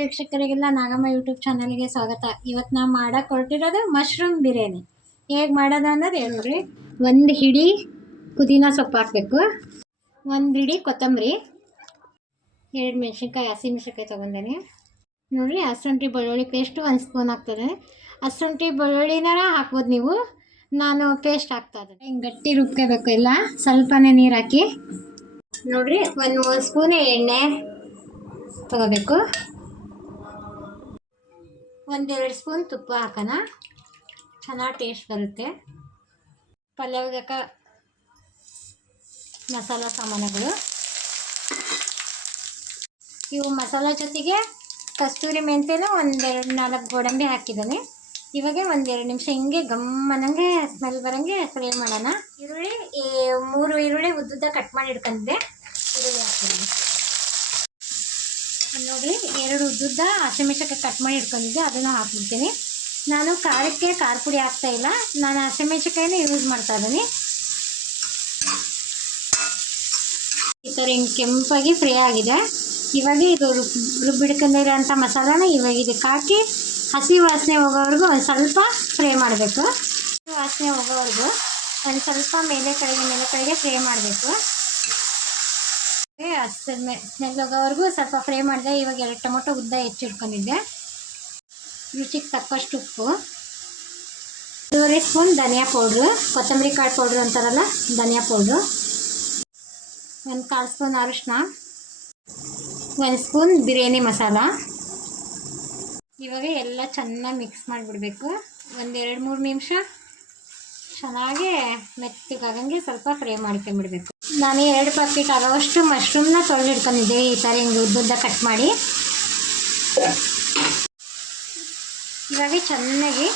ವೀಕ್ಷಕರಿಗೆಲ್ಲ Nagamma YouTube ಚಾನಲ್ಗೆ ಸ್ವಾಗತ. ಇವತ್ತು ನಾವು ಮಾಡಕ್ಕೆ ಹೊರಟಿರೋದು ಮಶ್ರೂಮ್ ಬಿರಿಯಾನಿ. ಹೇಗೆ ಮಾಡೋದು ಅನ್ನೋದು ಹೇಳ್ರಿ ಒಂದು ಹಿಡಿ ಪುದೀನ ಸೊಪ್ಪು ಹಾಕಬೇಕು. ಒಂದು ಹಿಡಿ ಕೊತ್ತಂಬರಿ. ಎರಡು ಮೆಣಸಿನ್ಕಾಯಿ ಹಸಿಮೆಣ್ಸಿನ್ಕಾಯಿ ತೊಗೊಂಡೇನೆ. ನೋಡಿರಿ ಹಸುಂಟಿ ಬೆಳ್ಳುಳ್ಳಿ ಪೇಸ್ಟು ಒಂದು ಸ್ಪೂನ್ ಹಾಕ್ತದೆ ಹಸುಂಟಿ ಬೆಳ್ಳುಳ್ಳಿನಾರ ಹಾಕ್ಬೋದು ನೀವು. ನಾನು ಪೇಸ್ಟ್ ಹಾಕ್ತಾ ಇದ್ದೆ ಹಿಂಗೆ ಗಟ್ಟಿ ರುಬ್ಕೋಬೇಕು ಎಲ್ಲ. ಸ್ವಲ್ಪನೇ ನೀರು ಹಾಕಿ. ನೋಡಿರಿ ಒಂದು ಮೂರು ಸ್ಪೂನ್ ಎಣ್ಣೆ ತಗೋಬೇಕು. ಒಂದೆರಡು ಸ್ಪೂನ್ ತುಪ್ಪ ಹಾಕೋಣ. ಚೆನ್ನಾಗಿ ಟೇಸ್ಟ್ ಬರುತ್ತೆ. ಪಲ್ಯಕ್ಕೆ ಮಸಾಲ ಸಾಮಾನುಗಳು. ಇವು ಮಸಾಲ ಜೊತೆಗೆ ಕಸ್ತೂರಿ ಮೆಂತ್ಯನ ಒಂದೆರಡು ನಾಲ್ಕು ಗೋಡಂಬಿ ಹಾಕಿದ್ದಾನೆ. ಇವಾಗ ಒಂದೆರಡು ನಿಮಿಷ ಹಿಂಗೆ ಗಮ್ಮನಂಗೆ ಸ್ಮೆಲ್ ಬರೋಂಗೆ ಫ್ರೈ ಮಾಡೋಣ. ಈರುಳ್ಳಿ, ಈ ಮೂರು ಈರುಳ್ಳಿ ಉದ್ದುದ್ದ ಕಟ್ ಮಾಡಿ ಇಟ್ಕೊಂಡಿದ್ದೆ. ಈರುಳ್ಳಿ ಹಾಕ್ತೀನಿ. ನೋಡಿ. ಎರಡು ಉದ್ದುದ್ದ ಹಸಿಮೆಣಸಕ್ಕೆ ಕಟ್ ಮಾಡಿ ಇಟ್ಕೊಂಡಿದ್ದೆ, ಅದನ್ನು ಹಾಕ್ಬಿಡ್ತೀನಿ. ನಾನು ಖಾರಕ್ಕೆ ಖಾರ ಪುಡಿ ಹಾಕ್ತಾ ಇಲ್ಲ. ನಾನು ಹಸಿಮೆಣಸಕಾಯಿನ ಯೂಸ್ ಮಾಡ್ತಾ ಇದ್ದೀನಿ. ಈ ಥರ ಹಿಂಗೆ ಕೆಂಪಾಗಿ ಫ್ರೈ ಆಗಿದೆ. ಇವಾಗ ಇದು ರುಬ್ ರುಬ್ಬಿಡ್ಕೊಂಡಿರೋಂಥ ಮಸಾಲಾನ ಇವಾಗ ಇದಕ್ಕೆ ಹಾಕಿ ಹಸಿ ವಾಸನೆ ಹೋಗೋವರೆಗೂ ಒಂದು ಸ್ವಲ್ಪ ಫ್ರೈ ಮಾಡಬೇಕು. ಹಸಿ ವಾಸನೆ ಹೋಗೋವರೆಗೂ ಒಂದು ಸ್ವಲ್ಪ ಮೇಲೆ ಕಡೆಗೆ ಮೇಲೆ ಕಡೆಗೆ ಫ್ರೈ ಮಾಡಬೇಕು. ಹಸಿ ಸ್ಮೆಲ್ ಹೋಗೋವರೆಗೂ ಸ್ವಲ್ಪ ಫ್ರೈ ಮಾಡಿದೆ. ಇವಾಗ ಎರಡು ಟೊಮೊಟೊ ಉದ್ದ ಹೆಚ್ಚಿಟ್ಕೊಂಡಿದ್ದೆ ರುಚಿಗೆ ತಕ್ಕಷ್ಟು ಉಪ್ಪು. ಒಂದೂವರೆ ಸ್ಪೂನ್ ಧನಿಯಾ ಪೌಡ್ರು, ಕೊತ್ತಂಬರಿ ಕಾಳು ಪೌಡ್ರು ಅಂತಾರಲ್ಲ, ಧನಿಯಾ ಪೌಡ್ರು. ಒಂದು ಕಾಲು ಸ್ಪೂನ್ ಅರಿಶಿನ ಒಂದು ಸ್ಪೂನ್ ಬಿರಿಯಾನಿ ಮಸಾಲ. ಇವಾಗ ಎಲ್ಲ ಚೆನ್ನಾಗಿ ಮಿಕ್ಸ್ ಮಾಡಿಬಿಡ್ಬೇಕು. ಒಂದೆರಡು ಮೂರು ನಿಮಿಷ ಚೆನ್ನಾಗಿ ಮೆತ್ತಗಾಗಂಗೆ ಸ್ವಲ್ಪ ಫ್ರೈ ಮಾಡ್ಕೊಂಬಿಡ್ಬೇಕು. ನಾನು ಎರಡು ಪಾಕೆಟ್ ಆಗೋವಷ್ಟು ಮಶ್ರೂಮ್ನ ತೊಳೆದಿಟ್ಕೊಂಡಿದ್ದೆ. ಈ ಥರ ಹಿಂಗೆ ಉದ್ದುದ್ದ ಕಟ್ ಮಾಡಿ. ಇವಾಗ ಚೆನ್ನಾಗಿ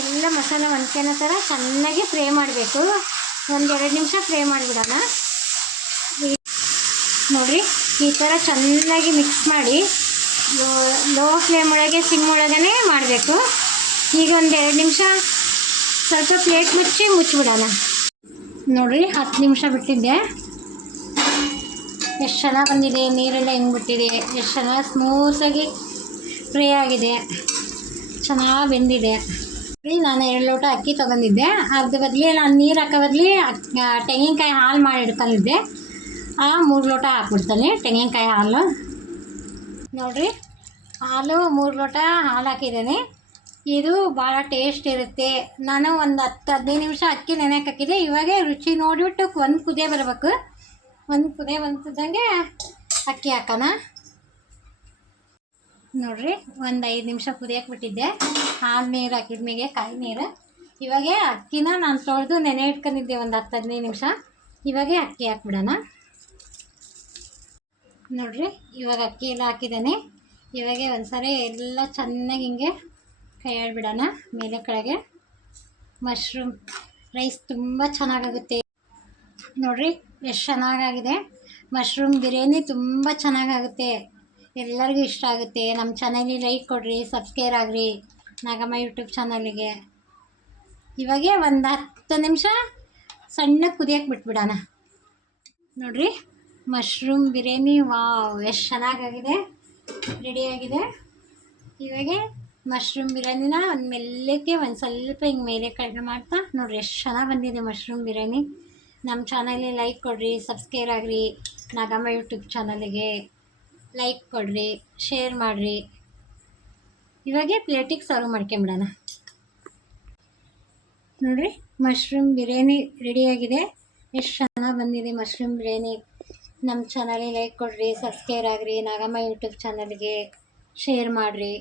ಎಲ್ಲ ಮಸಾಲೆ ಹೊಂದ್ಕೊಳೋ ಥರ ಚೆನ್ನಾಗಿ ಫ್ರೈ ಮಾಡಬೇಕು. ಒಂದೆರಡು ನಿಮಿಷ ಫ್ರೈ ಮಾಡಿಬಿಡೋಣ. ನೋಡಿರಿ, ಈ ಥರ ಚೆನ್ನಾಗಿ ಮಿಕ್ಸ್ ಮಾಡಿ, ಲೋ ಫ್ಲೇಮ್ ಒಳಗೆ, ಸಿಮ್ ಒಳಗೇ ಮಾಡಬೇಕು. ಈಗ ಒಂದು ಎರಡು ನಿಮಿಷ ಸ್ವಲ್ಪ ಪ್ಲೇಟ್ ಮುಚ್ಚಿ ಮುಚ್ಚಿಬಿಡೋಣ. ನೋಡಿರಿ, ಹತ್ತು ನಿಮಿಷ ಬಿಟ್ಟಿದ್ದೆ. ಎಷ್ಟು ಚೆನ್ನಾಗಿ ಬಂದಿದೆ? ನೀರೆಲ್ಲ ಹೆಂಗೆ ಬಿಟ್ಟಿದೆ? ಎಷ್ಟು ಚೆನ್ನಾಗಿ ಸ್ಮೂತಾಗಿ ಫ್ರೈ ಆಗಿದೆ? ಚೆನ್ನಾಗಿ ಬೆಂದಿದೆ. ನಾನು ಎರಡು ಲೋಟ ಅಕ್ಕಿ ತೊಗೊಂಡಿದ್ದೆ. ಅದ್ರ ಬದಲಿ ನಾನು ನೀರು ಹಾಕೋ ಬದಲಿ ತೆಂಗಿನಕಾಯಿ ಹಾಲು ಮಾಡಿ ಇಟ್ಕೊಂಡಿದ್ದೆ ಆ ಮೂರು ಲೋಟ ಹಾಕ್ಬಿಡ್ತಾನೆ ತೆಂಗಿನಕಾಯಿ ಹಾಲು. ನೋಡಿರಿ, ಹಾಲು ಮೂರು ಲೋಟ ಹಾಲು ಹಾಕಿದ್ದೇನೆ. ಇದು ಭಾಳ ಟೇಸ್ಟ್ ಇರುತ್ತೆ. ನಾನು ಒಂದು ಹತ್ತು ಹದಿನೈದು ನಿಮಿಷ ಅಕ್ಕಿ ನೆನೆಯಕ್ಕೆ ಹಾಕಿದೆ ಇವಾಗ ರುಚಿ ನೋಡಿಬಿಟ್ಟು ಒಂದು ಕುದಿಯ ಬರಬೇಕು. ಒಂದು ಕುದಿಯ ಬಂತಿದ್ದಂಗೆ ಅಕ್ಕಿ ಹಾಕೋಣ. ನೋಡ್ರಿ, ಒಂದು ಐದು ನಿಮಿಷ ಕುದಿಯಕ್ಕೆ ಬಿಟ್ಟಿದ್ದೆ. ಹಾಲು ನೀರು ಹಾಕಿದ ಮೇಲೆ ಕಾಯಿ ನೀರು. ಇವಾಗ ಅಕ್ಕಿನ ನಾನು ತೊಳೆದು ನೆನೆ ಇಟ್ಕೊಂಡಿದ್ದೆ ಒಂದು ಹತ್ತು ಹದಿನೈದು ನಿಮಿಷ. ಇವಾಗ ಅಕ್ಕಿ ಹಾಕ್ಬಿಡೋಣ. ನೋಡ್ರಿ, ಇವಾಗ ಅಕ್ಕಿ ಎಲ್ಲ ಹಾಕಿದ್ದೇನೆ. ಇವಾಗ ಒಂದು ಸಾರಿ ಎಲ್ಲ ಚೆನ್ನಾಗಿ ಹಿಂಗೆ ಕೈ ಆಡ್ಬಿಡೋಣ ಮೇಲೆ ಕೆಳಗೆ. ಮಶ್ರೂಮ್, ರೈಸ್ ತುಂಬ ಚೆನ್ನಾಗಾಗುತ್ತೆ. ನೋಡಿರಿ, ಎಷ್ಟು ಚೆನ್ನಾಗಾಗಿದೆ. ಮಶ್ರೂಮ್ ಬಿರಿಯಾನಿ ತುಂಬ ಚೆನ್ನಾಗಾಗುತ್ತೆ. ಎಲ್ಲರಿಗೂ ಇಷ್ಟ ಆಗುತ್ತೆ. ನಮ್ಮ ಚಾನಲಿಗೆ ಲೈಕ್ ಕೊಡಿರಿ ಸಬ್ಸ್ಕ್ರೈಬ್ ಆಗಿರಿ, ನಾಗಮ್ಮ ಯೂಟ್ಯೂಬ್ ಚಾನಲಿಗೆ. ಇವಾಗೆ ಒಂದು ಹತ್ತು ನಿಮಿಷ ಸಣ್ಣ ಕುದಿಯಕ್ಕೆ ಬಿಟ್ಬಿಡೋಣ. ನೋಡಿರಿ, ಮಶ್ರೂಮ್ ಬಿರಿಯಾನಿ, ವಾವ್, ಎಷ್ಟು ಚೆನ್ನಾಗಾಗಿದೆ. ರೆಡಿಯಾಗಿದೆ ಇವಾಗ ಮಶ್ರೂಮ್ ಬಿರಿಯಾನಿನ ಒಂದು ಮೆಲ್ಲಕ್ಕೆ ಒಂದು ಸ್ವಲ್ಪ ಹಿಂಗೆ ಮೇಲೆ ಕಡಿಮೆ ಮಾಡ್ತಾ, ನೋಡಿರಿ, ಎಷ್ಟು ಚೆನ್ನಾಗಿ ಬಂದಿದೆ ಮಶ್ರೂಮ್ ಬಿರಿಯಾನಿ. ನಮ್ಮ ಚಾನಲ್ಗೆ ಲೈಕ್ ಕೊಡ್ರಿ, ಸಬ್ಸ್ಕ್ರೈಬ್ ಆಗ್ರಿ, ನಾಗಮ್ಮ ಯೂಟ್ಯೂಬ್ ಚಾನಲಿಗೆ ಲೈಕ್ ಕೊಡ್ರಿ, ಶೇರ್ ಮಾಡಿರಿ. ಇವಾಗೆ ಪ್ಲೇಟಿಗೆ ಸರ್ವ್ ಮಾಡ್ಕೊಂಬಿಡೋಣ. ನೋಡಿರಿ, ಮಶ್ರೂಮ್ ಬಿರಿಯಾನಿ ರೆಡಿಯಾಗಿದೆ ಎಷ್ಟು ಚೆನ್ನಾಗಿ ಬಂದಿದೆ ಮಶ್ರೂಮ್ ಬಿರಿಯಾನಿ. ನಮ್ಮ ಚಾನಲಿಗೆ ಲೈಕ್ ಕೊಡಿರಿ, ಸಬ್ಸ್ಕ್ರೈಬ್ ಆಗ್ರಿ, ನಾಗಮ್ಮ ಯೂಟ್ಯೂಬ್ ಚಾನಲ್ಗೆ ಶೇರ್ ಮಾಡಿರಿ.